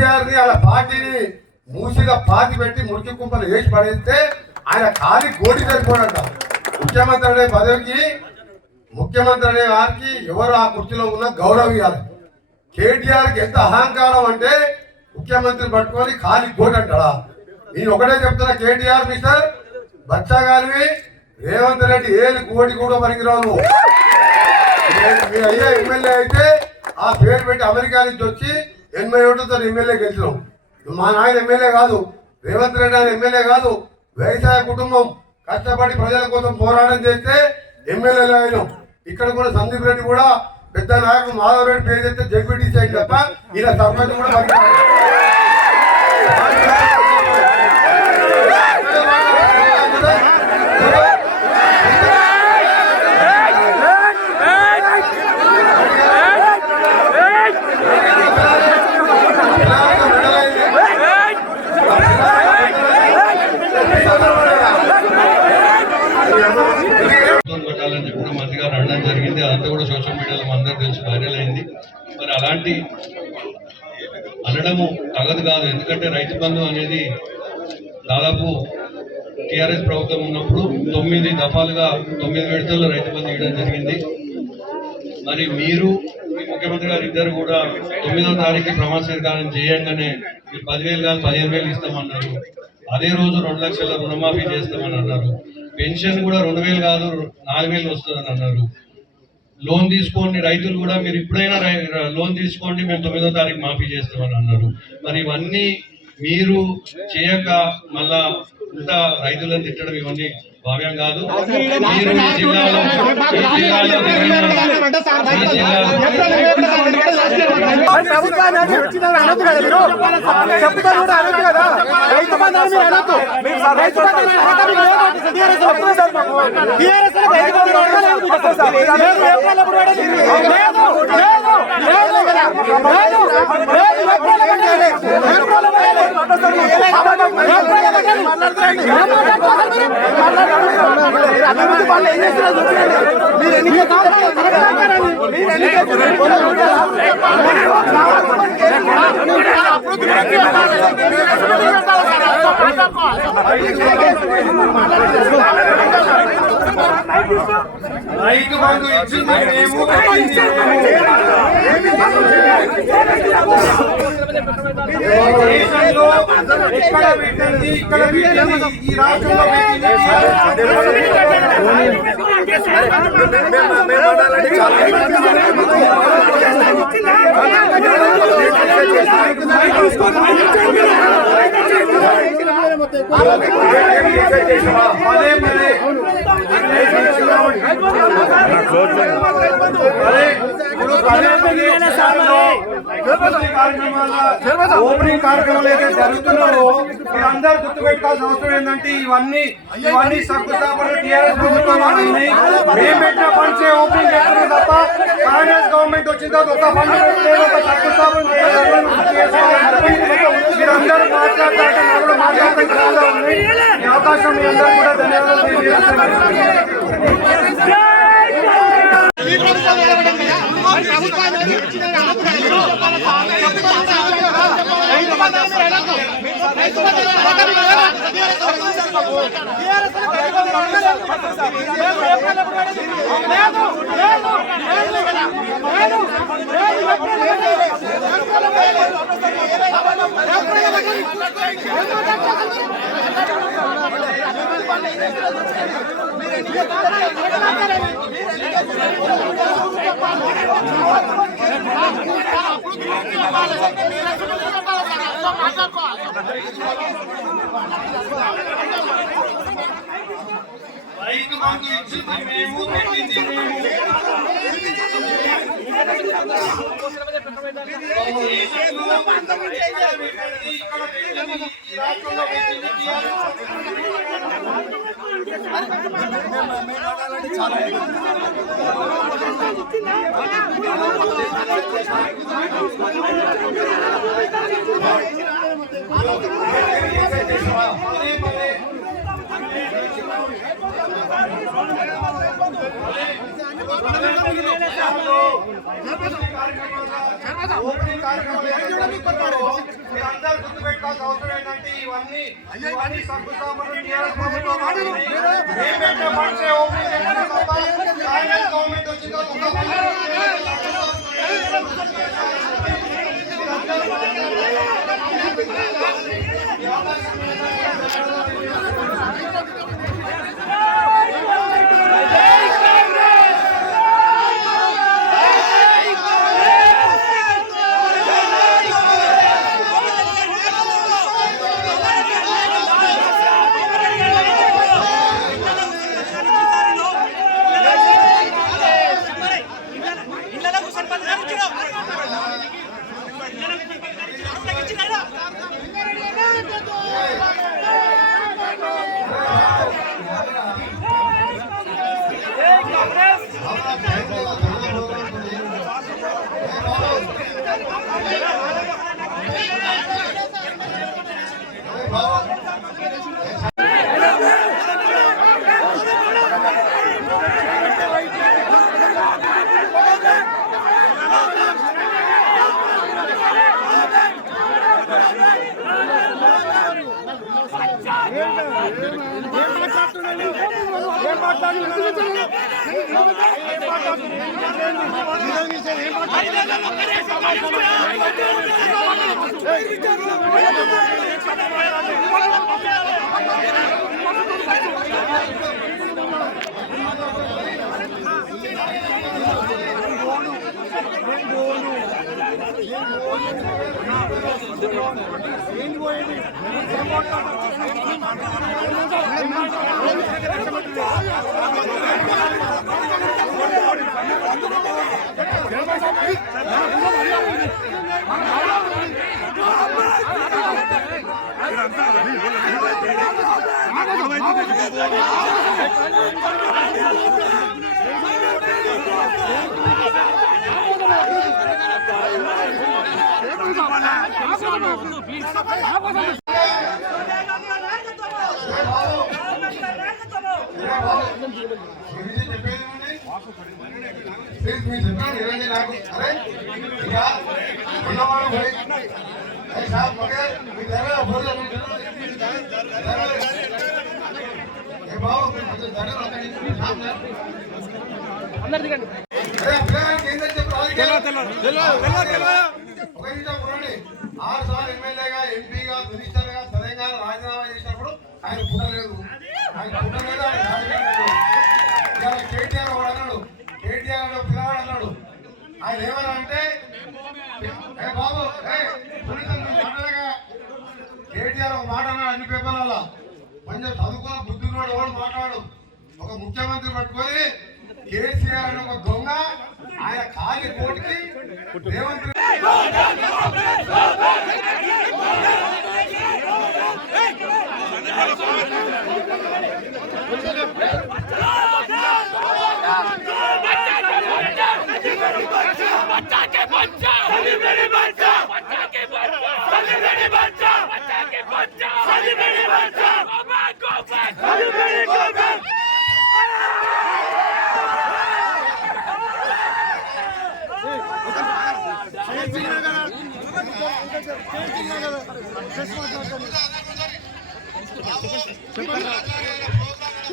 కేసీఆర్ ని అలా పార్టీని మూసిగా పాతి పెట్టి మురికి కుంపలు వేసి పడేస్తే ఆయన ఖాళీ గోడి సరిపోడంట. ముఖ్యమంత్రి అనే పదవికి ముఖ్యమంత్రి అనే వారికి ఎవరు ఆ కుర్చీలో ఉన్న గౌరవం ఇవ్వాలి. కేటీఆర్కి ఎంత అహంకారం అంటే ముఖ్యమంత్రి పట్టుకొని ఖాళీ గోడి అంటాడా? నేను ఒకటే చెప్తున్నా, కేటీఆర్ మిస్టర్ బచ్చా గారివి రేవంత్ రెడ్డి ఏళ్ళు కోటి కూడా పనికిరావు. మీ అయ్యా ఎమ్మెల్యే అయితే ఆ పేరు పెట్టి అమెరికా నుంచి వచ్చి 80 ఓట్లతో ఎమ్మెల్యే గెలిచినాం. మా నాయన ఎమ్మెల్యే కాదు, రేవంత్ రెడ్డి ఆయన ఎమ్మెల్యే కాదు, వ్యవసాయ కుటుంబం కష్టపడి ప్రజల కోసం పోరాటం చేస్తే ఎమ్మెల్యేలు అయినాం. ఇక్కడ కూడా సందీప్ రెడ్డి కూడా పెద్ద నాయకుడు మాధవ్ రెడ్డి పేరు చెప్తే జడ్పీటీసీ అయింది తప్ప ఇలా సర్పంచ్ కూడా మంత్రి గారు అనడం జరిగింది. అదంతా కూడా సోషల్ మీడియాలో అందరూ తెలిసి వైరల్ అయింది. మరి అలాంటి అనడము తగదు కాదు. ఎందుకంటే రైతు బంధు అనేది దాదాపు టీఆర్ఎస్ ప్రభుత్వం ఉన్నప్పుడు 9 దఫాలుగా 9 విడతల్లో రైతు బంధు ఇవ్వడం జరిగింది. మరి మీరు ముఖ్యమంత్రి గారు ఇద్దరు కూడా 9వ తారీఖు ప్రమాణ స్వీకారం చేయంగానే మీరు 10,000 కాదు 15,000 ఇస్తామన్నారు. అదే రోజు 2 లక్షల రుణమాఫీ చేస్తామని అన్నారు. పెన్షన్ కూడా 2,000 కాదు 4,000 వస్తుందని అన్నారు. లోన్ తీసుకోండి రైతులు కూడా, మీరు ఇప్పుడైనా లోన్ తీసుకోండి మేము 9వ తారీఖు మాఫీ చేస్తామని అన్నారు. మరి ఇవన్నీ మీరు చేయక మళ్ళా ఇంత రైతులను తిట్టడం ఇవన్నీ భావ్యం కాదు. మీరు ఈ జిల్లాలో రైతు బంధు ఇచ్చింది మేము, దేశంలో ఎక్కడ పెట్టింది ఇక్కడ పెట్టింది, ఈ రాష్ట్రంలో ఓపెనింగ్ కార్యక్రమాలు అయితే జరుగుతున్నారో మీరందరూ గుర్తుపెట్టుకోవాల్సిన అవసరం ఏంటంటే ఇవన్నీ శంకుస్థాపన టీఆర్ఎస్ ప్రభుత్వం ఉన్నాయి. మేము పెట్టిన ఫండ్స్ ఓపెనింగ్ చేస్తున్నాం తప్ప కాంగ్రెస్ గవర్నమెంట్ వచ్చిన తర్వాత ఒక ఫండ్ పెట్టలేదు, ఒక శంకుస్థాపన మీరందరూ మాట్లాడతారంటే నాకు కూడా మాట్లాడటం చాలా ఉంది. ఈ అవకాశం మీ అందరూ కూడా ధన్యవాదాలు తెలియజేస్తున్నాను. రైతు బంధు ఇచ్చింది మేము, పెట్టింది మేము. ఓపెనింగ్ కార్యక్రమాలు మీరందరూ గుర్తుపెట్టుకోవాల్సిన అవసరం ఏంటంటే ఇవన్నీ శంకుస్థాపన టీఆర్ఎస్ ప్రభుత్వం గవర్నమెంట్ వచ్చిందో అందరు దిగండి. ఆరు సార్లు ఎమ్మెల్యేగా ఎంపీగా మినిస్టర్గా తెలంగాణ రాజీనామా చేసినప్పుడు ఆయన పుట్టలేదు. ఆయన పుట్టలేదు, ఆయన రాజకీయం లేదు. ఇలా కేటీఆర్ వాడు అన్నాడు, కేటీఆర్ పిల్లవాడు అన్నాడు. ఆయన ఏమన్నా అంటే బాబు మాట్లాడగా కేటీఆర్ ఒక మాట అన్నాడు అన్ని పేపర్లలో. కొంచెం చదువుకున్న బుద్ధినోడు వాడు మాట్లాడు. ఒక ముఖ్యమంత్రి పట్టుకొని కేసీఆర్ అని ఒక దొంగ ఆయన ఖాళీ కోటికి రేవంత్ చెప్పండి.